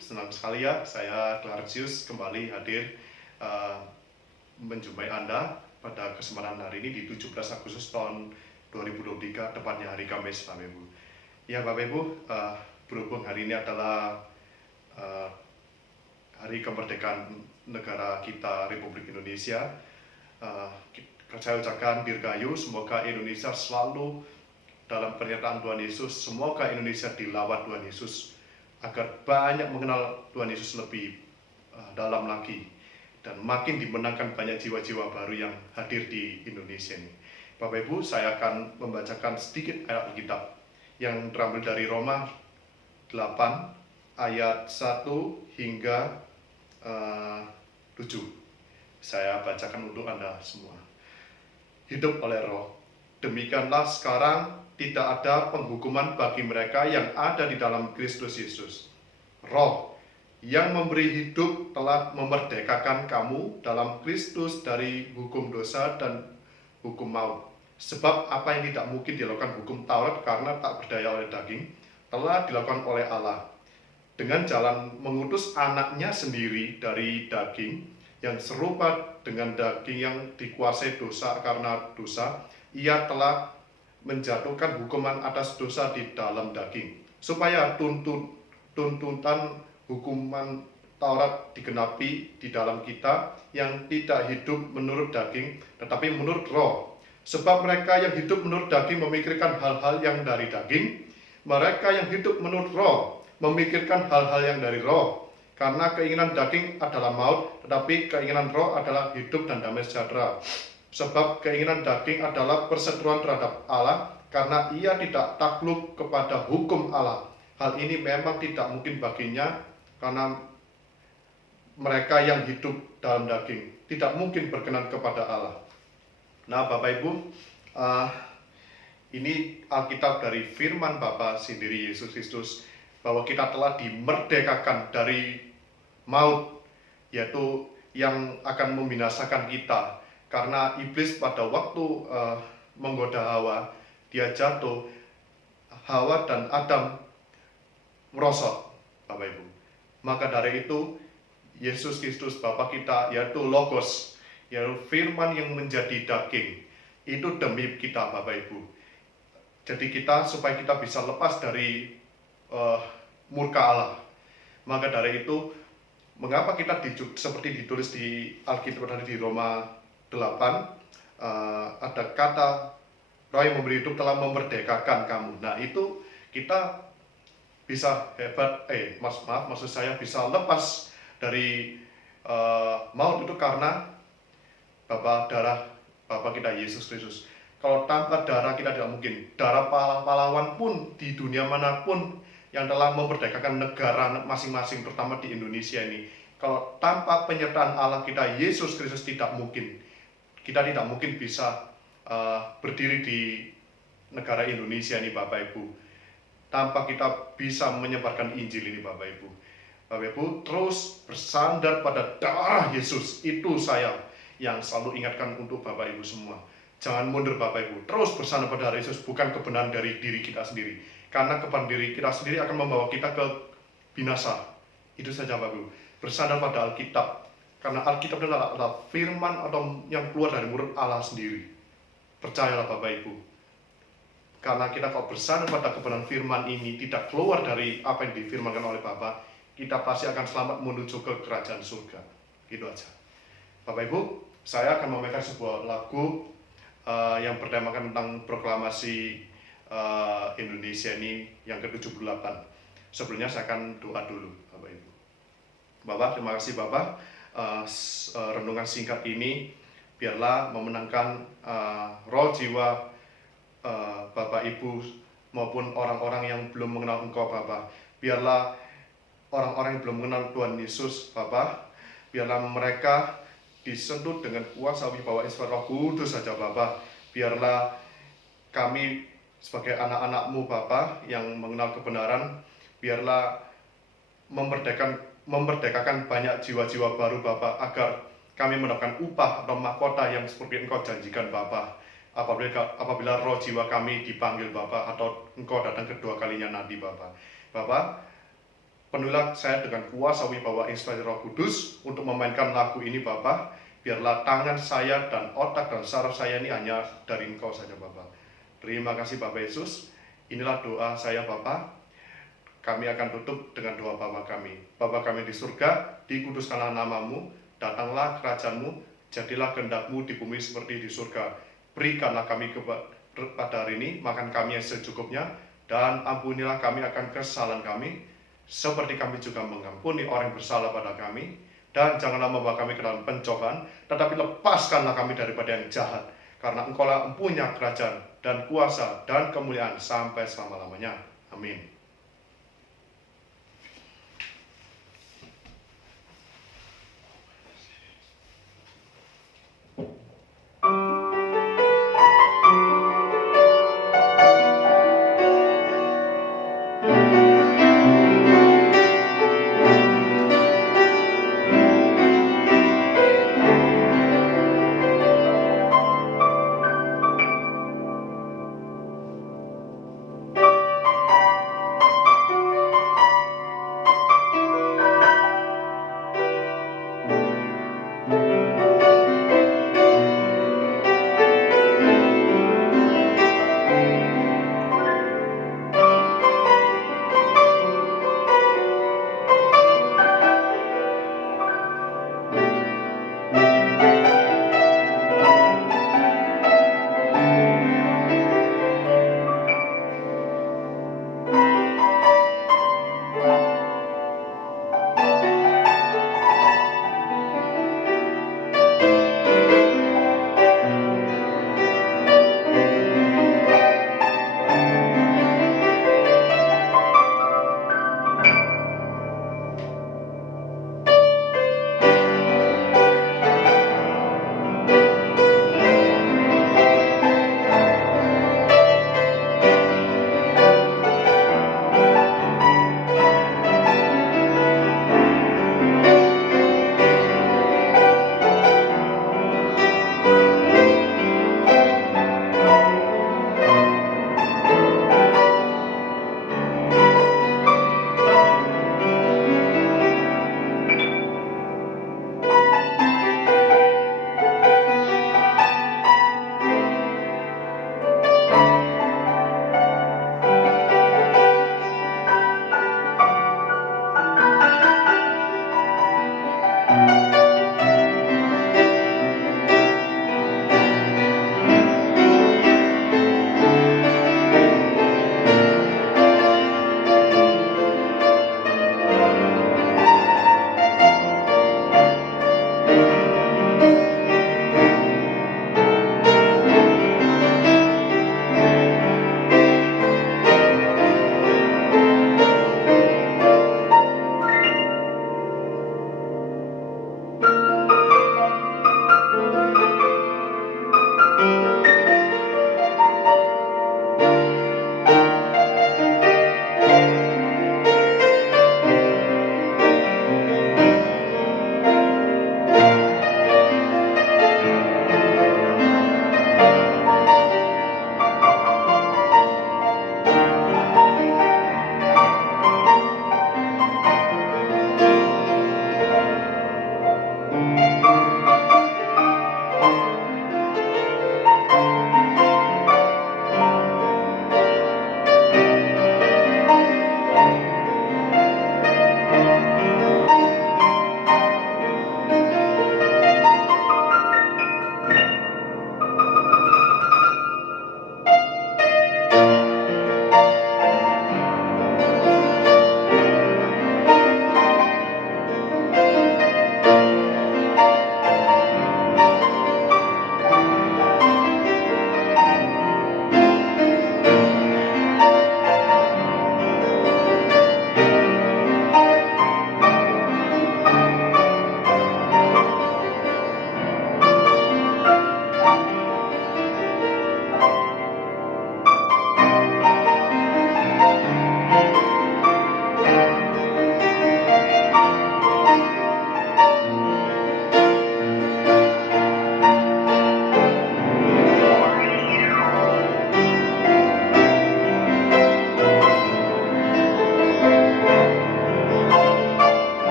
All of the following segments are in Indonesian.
senang sekali ya, saya Clarsius kembali hadir uh, menjumpai Anda pada kesempatan hari ini di 17 Agustus tahun 2023, tepatnya hari Kamis, Bapak Ibu. Ya Bapak Ibu, berhubung hari ini adalah hari kemerdekaan negara kita, Republik Indonesia, saya ucapkan dirgahayu, semoga Indonesia selalu dalam pernyataan Tuhan Yesus, semoga Indonesia dilawat Tuhan Yesus, agar banyak mengenal Tuhan Yesus lebih dalam lagi, dan makin dimenangkan banyak jiwa-jiwa baru yang hadir di Indonesia ini. Bapak Ibu, saya akan membacakan sedikit ayat Alkitab yang terambil dari Roma 8 ayat 1 hingga 7. Saya bacakan untuk Anda semua. Hidup oleh Roh. Demikianlah sekarang tidak ada penghukuman bagi mereka yang ada di dalam Kristus Yesus. Roh yang memberi hidup telah memerdekakan kamu dalam Kristus dari hukum dosa dan hukum maut. Sebab apa yang tidak mungkin dilakukan hukum Taurat karena tak berdaya oleh daging, telah dilakukan oleh Allah. Dengan jalan mengutus anaknya sendiri dari daging, yang serupa dengan daging yang dikuasai dosa karena dosa, ia telah menjatuhkan hukuman atas dosa di dalam daging, supaya tuntutan hukuman Taurat digenapi di dalam kita yang tidak hidup menurut daging, tetapi menurut Roh. Sebab mereka yang hidup menurut daging memikirkan hal-hal yang dari daging, mereka yang hidup menurut Roh memikirkan hal-hal yang dari Roh. Karena keinginan daging adalah maut, tetapi keinginan Roh adalah hidup dan damai sejahtera. Sebab keinginan daging adalah perseteruan terhadap Allah, karena ia tidak takluk kepada hukum Allah. Hal ini memang tidak mungkin baginya, karena mereka yang hidup dalam daging tidak mungkin berkenan kepada Allah. Nah Bapak Ibu, ini Alkitab dari firman Bapa sendiri Yesus Kristus, bahwa kita telah dimerdekakan dari maut, yaitu yang akan membinasakan kita. Karena iblis pada waktu menggoda Hawa, dia jatuh, Hawa dan Adam merosot, Bapak Ibu. Maka dari itu, Yesus Kristus Bapa kita, yaitu Logos, yaitu firman yang menjadi daging, itu demi kita, Bapak Ibu. Jadi kita, supaya kita bisa lepas dari murka Allah. Maka dari itu, mengapa kita seperti ditulis di Alkitab tadi di Roma 8, ada kata Roh yang memberi hidup telah memerdekakan kamu. Nah itu kita bisa maksud saya bisa lepas dari maut itu karena darah Bapa kita Yesus Kristus. Kalau tanpa darah kita tidak mungkin. Darah pahlawan pun di dunia manapun yang telah memerdekakan negara masing-masing, terutama di Indonesia ini, kalau tanpa penyertaan Allah kita Yesus Kristus tidak mungkin. Kita tidak mungkin bisa berdiri di negara Indonesia ini, Bapak Ibu, tanpa kita bisa menyebarkan Injil ini, Bapak Ibu. Bapak Ibu terus bersandar pada darah Yesus. Itu saya yang selalu ingatkan untuk Bapak Ibu semua. Jangan mundur Bapak Ibu, terus bersandar pada darah Yesus, bukan kebenaran dari diri kita sendiri. Karena kebenaran diri kita sendiri akan membawa kita ke binasa. Itu saja Bapak Ibu, bersandar pada Alkitab. Karena Alkitab adalah firman atau yang keluar dari mulut Allah sendiri. Percayalah Bapak Ibu. Karena kita kalau bersandar pada kebenaran firman ini, tidak keluar dari apa yang difirmankan oleh Bapa, kita pasti akan selamat menuju ke kerajaan surga. Gitu aja. Bapak Ibu, saya akan memainkan sebuah lagu yang bertemakan tentang proklamasi Indonesia ini yang ke-78. Sebelumnya saya akan doa dulu Bapak Ibu. Bapak, terima kasih Bapak. Renungan singkat ini biarlah memenangkan roh jiwa Bapak Ibu maupun orang-orang yang belum mengenal Engkau Bapak. Biarlah orang-orang yang belum mengenal Tuhan Yesus Bapak, biarlah mereka disentuh dengan kuasa wibawa Inspirasi Roh Kudus saja Bapak. Biarlah kami sebagai anak-anak-Mu Bapak yang mengenal kebenaran, biarlah memerdekakan banyak jiwa-jiwa baru Bapak, agar kami mendapatkan upah atau mahkota yang seperti Engkau janjikan Bapak. Apabila roh jiwa kami dipanggil Bapak, atau Engkau datang kedua kalinya nanti Bapak. Bapak, Penuhilah saya dengan kuasa wibawa inspirasi Roh Kudus untuk memainkan lagu ini Bapa. Biarlah tangan saya dan otak dan saraf saya ini hanya dari Engkau saja Bapa. Terima kasih Bapak Yesus. Inilah doa saya Bapa. Kami akan tutup dengan doa Bapa kami. Bapa kami di surga, dikuduskanlah namamu, datanglah kerajaan-Mu, jadilah kehendak-Mu di bumi seperti di surga. Berikanlah kami pada hari ini makan kami yang secukupnya, dan ampunilah kami akan kesalahan kami, seperti kami juga mengampuni orang yang bersalah pada kami. Dan janganlah membawa kami ke dalam pencobaan, tetapi lepaskanlah kami daripada yang jahat. Karena Engkau-lah empunya kerajaan dan kuasa dan kemuliaan sampai selama-lamanya. Amin.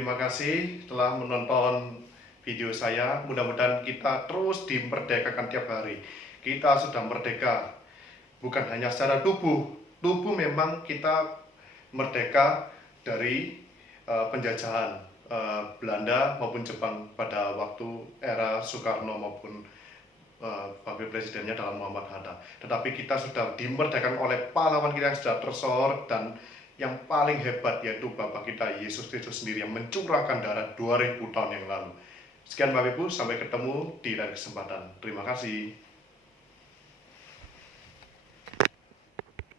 Terima kasih telah menonton video saya. Mudah-mudahan kita terus dimerdekakan tiap hari. Kita sudah merdeka, bukan hanya secara tubuh. Tubuh memang kita merdeka dari penjajahan Belanda maupun Jepang pada waktu era Soekarno maupun wakil presidennya adalah Muhammad Hatta. Tetapi kita sudah dimerdekakan oleh pahlawan kita yang sudah tersohor dan yang paling hebat, yaitu Bapa kita Yesus Kristus sendiri yang mencurahkan darah 2000 tahun yang lalu. Sekian Bapak Ibu, sampai ketemu di lain kesempatan. Terima kasih.